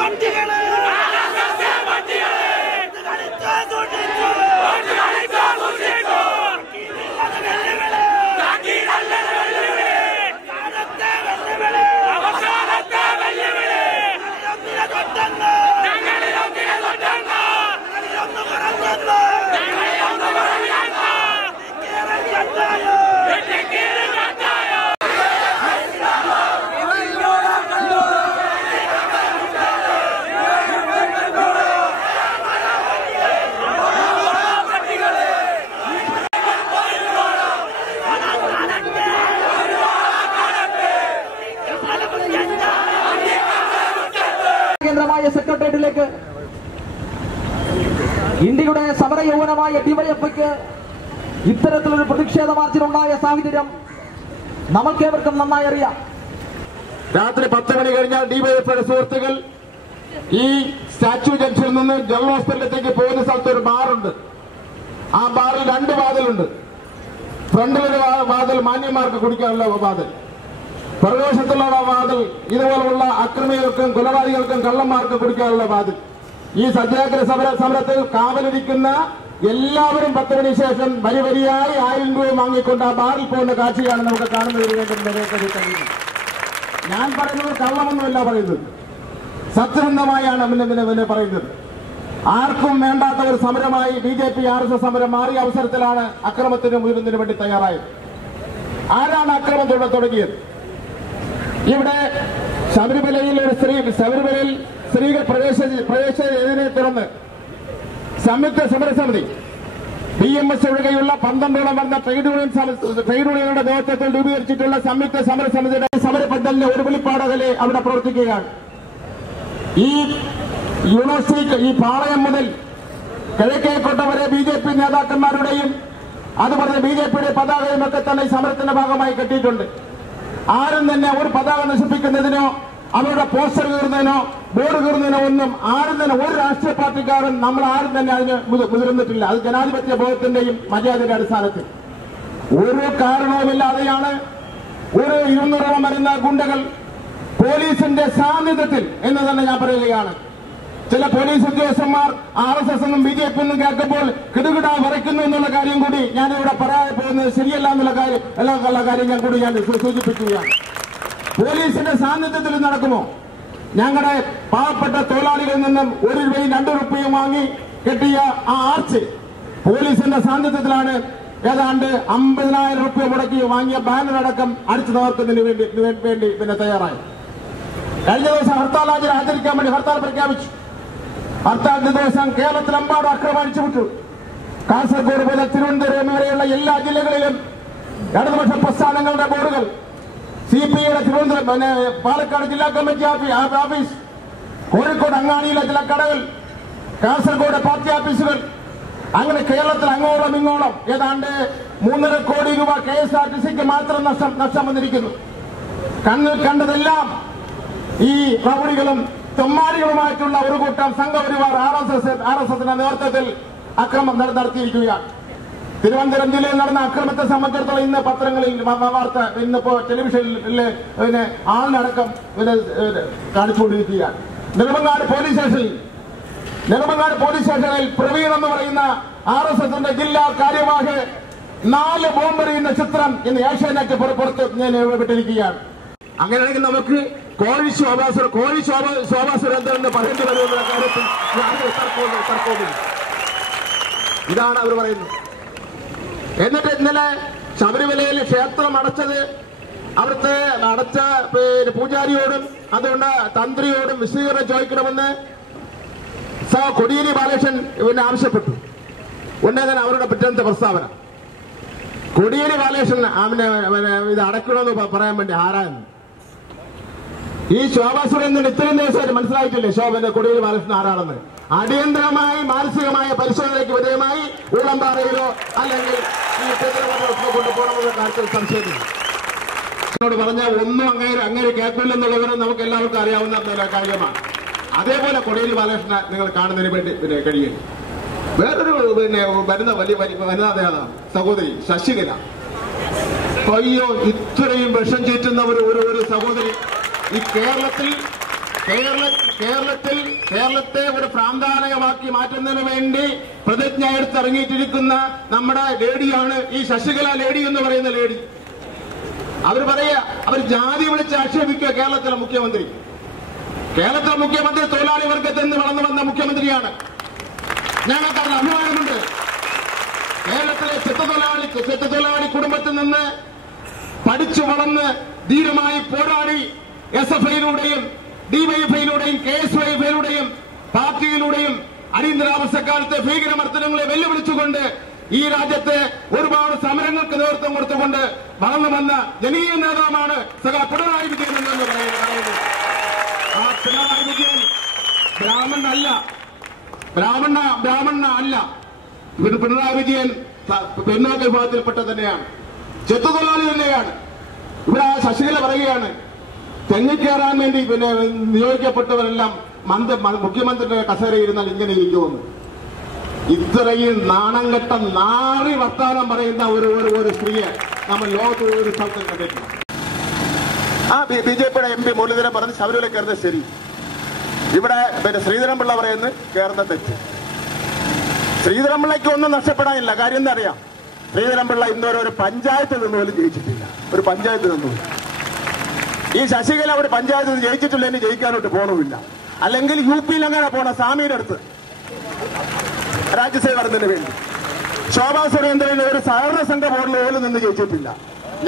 வண்டிகளே! കേന്ദ്രമായ സെക്രട്ടേറിയറ്റിലേക്ക് ഇന്ത്യയുടെ സമര യൗവനമായ ഡിവൈഎഫ്ഐക്ക് ഇത്തരത്തിലൊരു പ്രതിഷേധ മാർച്ചിലുണ്ടായ സാഹചര്യം നമുക്കേവർക്കും നന്നായി അറിയാം. രാത്രി പത്ത് മണി കഴിഞ്ഞാൽ ഡിവൈഎഫ്ഐയുടെ സുഹൃത്തുക്കൾ ഈ സ്റ്റാച്യു ജംഗ്ഷനിൽ നിന്ന് ജനറൽ ഹോസ്പിറ്റലിലേക്ക് പോകുന്ന സ്ഥലത്ത് ഒരു ബാറുണ്ട്. ആ ബാറിൽ രണ്ട് വാതിലുണ്ട്. ഫ്രണ്ടിലൊരു വാതിൽ മാന്യന്മാർക്ക് കുടിക്കാനുള്ള വാതിൽ. പ്രവേശത്തുള്ള വാതിൽ ഇതുപോലുള്ള അക്രമികൾക്കും കൊലപാതകൾക്കും കള്ളന്മാർക്കും പിടിക്കാനുള്ള വാതിൽ. ഈ സത്യാഗ്രഹ സമര സമരത്തിൽ കാവലിരിക്കുന്ന എല്ലാവരും പത്ത് മണി ശേഷം വലിയ വരിയായി ആയിരം രൂപ വാങ്ങിക്കൊണ്ട് ആ ബാറിൽ പോകുന്ന കാഴ്ചയാണ് നമുക്ക് കാണുന്നതിന് വേണ്ടി ഞാൻ പറയുന്നത് കള്ളമൊന്നുമല്ല പറയുന്നത്. സത്യസന്ധമായാണ് പിന്നെ പറയുന്നത്. ആർക്കും വേണ്ടാത്ത ഒരു സമരമായി B J P R S S സമരം മാറിയ അവസരത്തിലാണ് അക്രമത്തിന് മുഴുവൻ വേണ്ടി തയ്യാറായത്. ആരാണ് അക്രമം തുടങ്ങിയത്? ഇവിടെ ശബരിമലയിൽ ഒരു സ്ത്രീ ശബരിമലയിൽ സ്ത്രീകൾ പ്രവേശ പ്രവേശിച്ചതിനെ തുടർന്ന് സംയുക്ത സമരസമിതി ബി എം എസ് ഒഴികെയുള്ള പന്ത്രണ്ടോളം വരുന്ന ട്രേഡ് യൂണിയൻ ട്രേഡ് യൂണിയനുടെ നേതൃത്വത്തിൽ രൂപീകരിച്ചിട്ടുള്ള സംയുക്ത സമരസമിതിയുടെ സമരപന്തലിന്റെ ഒരു വെളിപ്പാടകലെ അവിടെ പ്രവർത്തിക്കുകയാണ്. ഈ യൂണിവേഴ്സിറ്റി ഈ പാളയം മുതൽ കിഴക്കേക്കോട്ട വരെ ബി ജെ പി നേതാക്കന്മാരുടെയും അതുപോലെ ബി ജെ പിയുടെ പതാകയും ഒക്കെ തന്നെ ഈ സമരത്തിന്റെ ഭാഗമായി കെട്ടിയിട്ടുണ്ട്. ആരും തന്നെ ഒരു പതാക നശിപ്പിക്കുന്നതിനോ അവരുടെ പോസ്റ്റർ കീറുന്നതിനോ ബോർഡ് കീറുന്നതിനോ ഒന്നും ആരും തന്നെ ഒരു രാഷ്ട്രീയ പാർട്ടിക്കാരൻ നമ്മൾ ആരും തന്നെ അതിന് മുതി- മുതിർന്നിട്ടില്ല. അത് ജനാധിപത്യ ബോധത്തിന്റെയും മര്യാദയുടെ അടിസ്ഥാനത്തിൽ. ഒരു കാരണവുമില്ലാതെയാണ് ഒരു ഇരുന്നൂറോളം വരുന്ന ഗുണ്ടകൾ പോലീസിന്റെ സാന്നിധ്യത്തിൽ എന്ന് തന്നെ ഞാൻ പറയുകയാണ്. ചില പോലീസ് ഉദ്യോഗസ്ഥന്മാർ ആർ എസ് എസ് എന്നും ബി ജെ പി എന്നും കേൾക്കുമ്പോൾ കിടുകിട വരയ്ക്കുന്നു എന്നുള്ള കാര്യം കൂടി ഞാനിവിടെ പറയാതെ പോകുന്നത് ശരിയല്ല എന്നുള്ള കാര്യം എല്ലാ കാര്യം ഞാൻ കൂടി ഞാൻ സൂചിപ്പിക്കുകയാണ്. പോലീസിന്റെ സാന്നിധ്യത്തിൽ നടക്കുമോ? ഞങ്ങളുടെ പാവപ്പെട്ട തൊഴിലാളികളിൽ നിന്നും ഒരു രൂപയും രണ്ടു രൂപയും വാങ്ങി കെട്ടിയ ആ ആർച്ച് പോലീസിന്റെ സാന്നിധ്യത്തിലാണ് ഏതാണ്ട് അമ്പതിനായിരം റുപ്യ മുടക്കി വാങ്ങിയ ബാനർ അടക്കം അടിച്ചു തകർക്കുന്നതിന് വേണ്ടി വേണ്ടി പിന്നെ തയ്യാറായി. കഴിഞ്ഞ ദിവസം ഹർത്താൽ ഹാജർ ആചരിക്കാൻ വേണ്ടി ഹർത്താൽ പ്രഖ്യാപിച്ചു. ഹർത്താലിന്റെ ദിവസം കേരളത്തിലെമ്പാടും ആക്രമിച്ചു വിട്ടു. കാസർഗോഡ് മുതൽ തിരുവനന്തപുരം വരെയുള്ള എല്ലാ ജില്ലകളിലും ഇടതുപക്ഷ പ്രസ്ഥാനങ്ങളുടെ ബോർഡുകൾ. സി പി ഐയുടെ തിരുവനന്തപുരം പാലക്കാട് ജില്ലാ കമ്മിറ്റി ഓഫീസ്. കോഴിക്കോട് അങ്ങാടിയിലെ ചില കടകൾ. കാസർഗോഡ് പാർട്ടി ഓഫീസുകൾ. അങ്ങനെ കേരളത്തിൽ അങ്ങോളം ഇങ്ങോളം ഏതാണ്ട് മൂന്നര കോടി രൂപ കെ എസ് ആർ ടി സിക്ക് മാത്രം നഷ്ടം നഷ്ടം വന്നിരിക്കുന്നു. കണ്ണിൽ കണ്ടതെല്ലാം ഈ റൗഡികളും തൊമ്മാടികളുമായിട്ടുള്ള ഒരു കൂട്ടം Sangh Parivar R S S R S എസിന്റെ നേതൃത്വത്തിൽ അക്രമം നടത്തിയിരിക്കുകയാണ്. തിരുവനന്തപുരം ജില്ലയിൽ നടന്ന അക്രമത്തെ സംബന്ധിച്ചിടത്തോളം ഇന്ന് പത്രങ്ങളിൽ വാർത്ത ഇന്നിപ്പോ ടെലിവിഷനിൽ പിന്നെ ആളിനടക്കം പിന്നെ കാണിച്ചുകൊണ്ടിരിക്കുകയാണ്. നെടുമങ്ങാട് പോലീസ് സ്റ്റേഷനിൽ നെടുമങ്ങാട് പോലീസ് സ്റ്റേഷനിൽ പ്രവീൺ എന്ന് പറയുന്ന ആർ എസ് എസിന്റെ ജില്ലാ കാര്യവാഹ് നാല് ബോംബെറിയുന്ന ചിത്രം ഇന്ന് ഏഷ്യാനെറ്റ് പുറ- പുറത്ത് വിട്ടിരിക്കുകയാണ്. അങ്ങനെയാണെങ്കിൽ നമുക്ക് കോഴി ശോഭാസുര കോഴി ശോഭ ശോഭാസുരന്തം എന്ന് പറയേണ്ടി വരുമെന്ന കാര്യത്തിൽ യാതൊരു തർക്കവും തർക്കവുമില്ല. ഇതാണ് അവർ പറയുന്നത്. എന്നിട്ട് ഇന്നലെ ശബരിമലയിൽ ക്ഷേത്രം അടച്ചത് അവിടുത്തെ അടച്ച പിന്നെ പൂജാരിയോടും അതുകൊണ്ട് തന്ത്രിയോടും വിശദീകരണം ചോദിക്കണമെന്ന് സ കൊടിയേരി ബാലകൃഷ്ണൻ പിന്നെ ആവശ്യപ്പെട്ടു. ഉടനെ അവരുടെ പിറ്റത്തെ പ്രസ്താവന. കൊടിയേരി ബാലകൃഷ്ണൻ അവനെ ഇത് അടയ്ക്കണമെന്ന് പറയാൻ വേണ്ടി ആരാന്ന് ഈ ശോഭാ സുരേന്ദ്രൻ ഇത്രയും ദിവസമായിട്ട് മനസ്സിലായിട്ടില്ലേ? ശോഭന്റെ കൊടിയിൽ ബാലകൃഷ്ണൻ ആരാണെന്ന്? അടിയന്തരമായി മാനസികമായ പരിശോധനയ്ക്ക് വിധേയമായി ഊളംപാറയിലോ അല്ലെങ്കിൽ ഈ കൊണ്ടുപോകണമെന്ന കാര്യത്തിൽ സംശയമില്ല. എന്നോട് പറഞ്ഞ ഒന്നും അങ്ങനെ അങ്ങനെ കേൾക്കില്ലെന്നുള്ളവരും നമുക്ക് എല്ലാവർക്കും അറിയാവുന്ന കാര്യമാണ്. അതേപോലെ കൊടിയിൽ ബാലകൃഷ്ണ നിങ്ങൾ കാണുന്നതിന് വേണ്ടി പിന്നെ കഴിയും. വേറൊരു പിന്നെ വരുന്ന വലിയ വനിതാ നേതാവ് സഹോദരി ശശികല. അയ്യോ ഇത്രയും വിഷം ചീറ്റുന്ന ഒരു ഒരു സഹോദരി ഈ കേരളത്തിൽ കേരള കേരളത്തിൽ കേരളത്തെ ഒരു പ്രാന്താലയമാക്കി മാറ്റുന്നതിന് വേണ്ടി പ്രതിജ്ഞ എടുത്തിറങ്ങിയിട്ടിരിക്കുന്ന നമ്മുടെ ലേഡിയാണ് ഈ ശശികല ലേഡി എന്ന് പറയുന്ന ലേഡി. അവർ പറയുക അവർ ജാതി വിളിച്ച് ആക്ഷേപിക്കുക കേരളത്തിലെ മുഖ്യമന്ത്രി. കേരളത്തിലെ മുഖ്യമന്ത്രി തൊഴിലാളി വർഗത്തിൽ നിന്ന് വളർന്നു വന്ന മുഖ്യമന്ത്രിയാണ്. ഞങ്ങൾക്ക് അതിൽ അഭിമാനമുണ്ട്. കേരളത്തിലെ ചിത്തത്തൊഴിലാളി ചിത്തത്തൊഴിലാളി കുടുംബത്തിൽ നിന്ന് പഠിച്ചു വളർന്ന് ധീരമായി പോരാടി എസ് എഫ് ഐയിലൂടെയും ഡിവൈഎഫ്ഐയിലൂടെയും കെ എസ് വൈ എഫ്ഐയിലൂടെയും പാർട്ടിയിലൂടെയും അടിയന്തരാവസ്ഥക്കാലത്തെ ഭീകരമർദ്ദനങ്ങളെ വെല്ലുവിളിച്ചുകൊണ്ട് ഈ രാജ്യത്തെ ഒരുപാട് സമരങ്ങൾക്ക് നേതൃത്വം കൊടുത്തുകൊണ്ട് വളർന്നു വന്ന ജനീയ നേതാവാണ് സഖാ പിണറായി വിജയൻ എന്ന് പറയുന്നത്. ആ പിണറായി വിജയൻ ബ്രാഹ്മണ ബ്രാഹ്മണ അല്ല. പിണറായി വിജയൻ പിന്നാക്ക വിഭാഗത്തിൽപ്പെട്ട തന്നെയാണ്. ചെത്തുതൊഴിലാളി തന്നെയാണ്. ഇവിടെ ശശികല പറയുകയാണ് തെങ്ങിക്കയറാൻ വേണ്ടി പിന്നെ നിയോഗിക്കപ്പെട്ടവരെല്ലാം മന്ത്രി മുഖ്യമന്ത്രിയുടെ കസേരയിരുന്നാൽ ഇങ്ങനെ ഇരിക്കുമെന്ന്. ഇത്രയും നാണം കെട്ട നാറി വർത്താനം പറയുന്ന ഒരു ഒരു ഒരു സ്ത്രീയെ നമ്മൾ ലോകത്ത് ഒരു സ്ഥലത്ത് കണ്ടിട്ടില്ല. ആ ബി ജെ പിയുടെ എം പി മുരളീധരൻ പറഞ്ഞ് ശബരിമല കയറുന്നത് ശരി. ഇവിടെ പിന്നെ ശ്രീധരൻപിള്ള പറയുന്നത് കയറുന്ന തെറ്റ്. ശ്രീധരൻപിള്ളയ്ക്ക് ഒന്നും നഷ്ടപ്പെടാനില്ല. കാര്യം എന്താ അറിയാം? ശ്രീധരൻപിള്ള ഇന്നുവരെ ഒരു പഞ്ചായത്ത് നിന്ന് പോലും ജയിച്ചിട്ടില്ല. ഒരു പഞ്ചായത്ത് നിന്നു ഈ ശശികല ഒരു പഞ്ചായത്ത് ജയിച്ചിട്ടില്ല ഇനി ജയിക്കാനോട്ട് പോകണമില്ല അല്ലെങ്കിൽ യു പിയിൽ അങ്ങനെ പോണ സ്വാമിയുടെ അടുത്ത്. രാജ്യസേവനത്തിന് വേണ്ടി ശോഭാ സുരേന്ദ്രൻ ഒരു സഹകരണ സംഘ ബോർഡിൽ പോലും നിന്ന് ജയിച്ചിട്ടില്ല.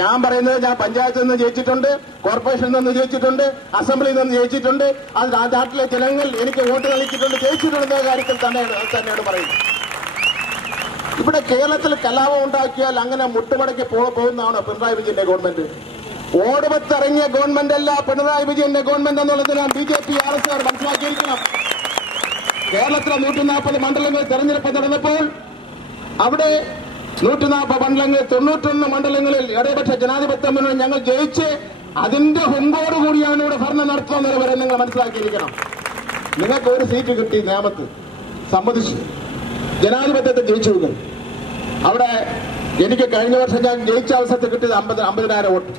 ഞാൻ പറയുന്നത് ഞാൻ പഞ്ചായത്തിൽ നിന്ന് ജയിച്ചിട്ടുണ്ട് കോർപ്പറേഷനിൽ നിന്ന് ജയിച്ചിട്ടുണ്ട് അസംബ്ലിയിൽ നിന്ന് ജയിച്ചിട്ടുണ്ട്. അത് നാട്ടിലെ ജനങ്ങൾ എനിക്ക് വോട്ട് നൽകിയിട്ടുണ്ട് ജയിച്ചിട്ടുണ്ടെന്ന കാര്യത്തിൽ തന്നെയാണ് തന്നെയാണ് പറയുന്നത് ഇവിടെ കേരളത്തിൽ കലാപം ഉണ്ടാക്കിയാൽ അങ്ങനെ മുട്ടുമടക്കി പോകുന്നതാണോ പിണറായി വിജയന്റെ ഗവൺമെന്റ്. ഓടുപത്തിറങ്ങിയ ഗവൺമെന്റ് അല്ല പിണറായി വിജയന്റെ government എന്നുള്ളതിനാൽ B J P R S R മനസ്സിലാക്കിയിരിക്കണം. കേരളത്തിലെ നൂറ്റി നാൽപ്പത് മണ്ഡലങ്ങൾ തെരഞ്ഞെടുപ്പ് നടന്നപ്പോൾ അവിടെ നൂറ്റി നാൽപ്പത് മണ്ഡലങ്ങളിൽ തൊണ്ണൂറ്റൊന്ന് മണ്ഡലങ്ങളിൽ ഇടപെട്ട ജനാധിപത്യ മുന്നണി ഞങ്ങൾ ജയിച്ച് അതിന്റെ കൂടിയാണ് ഇവിടെ ഭരണം നടത്തുന്നത് വരെ നിങ്ങൾ മനസ്സിലാക്കിയിരിക്കണം. നിങ്ങൾക്ക് ഒരു സീറ്റ് കിട്ടി നിയമത്ത് സമ്മതിച്ചു. ജനാധിപത്യത്തെ ജയിച്ചു നിങ്ങൾ അവിടെ എനിക്ക് കഴിഞ്ഞ വർഷം ഞാൻ ജയിച്ച അവസരത്തിൽ കിട്ടിയത് അമ്പത് അമ്പതിനായിരം വോട്ട്.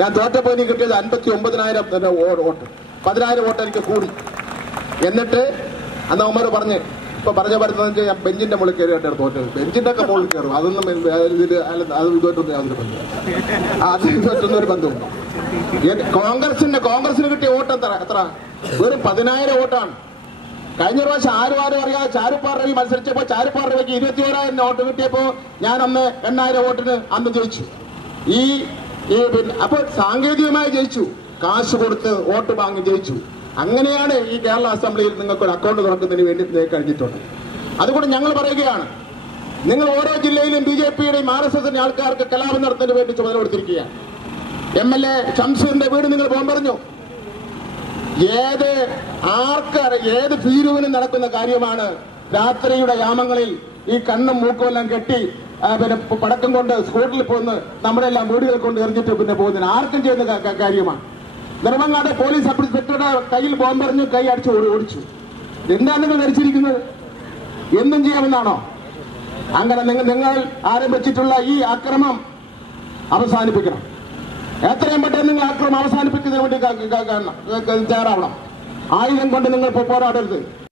ഞാൻ തോറ്റപ്പോൾ എനിക്ക് കിട്ടിയത് അൻപത്തി ഒമ്പതിനായിരം വോട്ട്. പതിനായിരം വോട്ട് എനിക്ക് കൂടി. എന്നിട്ട് അന്ന് അവന്മാർ പറഞ്ഞ് ഇപ്പൊ പറഞ്ഞ പറയുന്നത് ഞാൻ ബെഞ്ചിന്റെ മുകളിൽ കയറിയിട്ടാണ് തോറ്റത്. ബെഞ്ചിന്റെ ഒക്കെ മുകളിൽ കയറും. അതൊന്നും ഇതിൽ അത് ഇതുമായിട്ടൊന്നും യാതൊരു ബന്ധമില്ല അത് ഇതുമായിട്ടൊന്നും ഒരു ബന്ധം കോൺഗ്രസിന്റെ കോൺഗ്രസിന് കിട്ടിയ വോട്ട് എത്ര എത്ര? വെറും പതിനായിരം വോട്ടാണ്. കഴിഞ്ഞ പ്രാവശ്യം ആരും ആരും അറിയാതെ ചാരുപ്പാറ രവി മത്സരിച്ചപ്പോ ചാരുപ്പാറ രവിക്ക് ഇരുപത്തി ഓരായിരം വോട്ട് കിട്ടിയപ്പോ ഞാൻ അന്ന് എണ്ണായിരം വോട്ടിന് അന്ന് ജയിച്ചു. ഈ ഈ അപ്പോൾ സാങ്കേതികമായി ജയിച്ചു. കാശ് കൊടുത്ത് വോട്ട് വാങ്ങി ജയിച്ചു. അങ്ങനെയാണ് ഈ കേരള അസംബ്ലിയിൽ നിങ്ങൾക്ക് ഒരു അക്കൗണ്ട് തുറക്കുന്നതിന് വേണ്ടി കഴിഞ്ഞിട്ടുണ്ട്. അതുകൊണ്ട് ഞങ്ങൾ പറയുകയാണ് നിങ്ങൾ ഓരോ ജില്ലയിലും ബി ജെ പിയുടെയും ആർ എസ് എസിന്റെ ആൾക്കാർക്ക് കലാപം നടത്തുന്നതിന് വേണ്ടി ചുമതല കൊടുത്തിരിക്കുകയാണ്. എം എൽ എ ഷംസീറിന്റെ വീട് നിങ്ങൾ പോകാൻ പറഞ്ഞു. ഏത് ആർക്ക് ഏത് ഭീരുവിനും നടക്കുന്ന കാര്യമാണ് രാത്രിയുടെ യാമങ്ങളിൽ ഈ കണ്ണും മൂക്കുമെല്ലാം കെട്ടി പിന്നെ പടക്കം കൊണ്ട് സ്കൂട്ടറിൽ പോന്ന് നമ്മുടെ എല്ലാം വീടുകൾ കൊണ്ട് എറിഞ്ഞിട്ട് പിന്നെ പോകുന്നതിന് ആർക്കും ചെയ്യുന്ന കാര്യമാണ്. നെടുമങ്ങാട് പോലീസ് സബ് ഇൻസ്പെക്ടറുടെ കയ്യിൽ ബോംബെറിഞ്ഞു കൈ അടിച്ച് ഓടി- ഓടിച്ചു. എന്താണ് നിങ്ങൾ ധരിച്ചിരിക്കുന്നത്? എന്തും ചെയ്യാമെന്നാണോ? അങ്ങനെ നിങ്ങൾ നിങ്ങൾ ആരംഭിച്ചിട്ടുള്ള ഈ അക്രമം അവസാനിപ്പിക്കണം. എത്രയും പെട്ടെന്ന് നിങ്ങൾ ആക്രമം അവസാനിപ്പിക്കുന്നതിന് വേണ്ടി തയ്യാറാവണം. ആയുധം കൊണ്ട് നിങ്ങൾ പോരാടരുത്.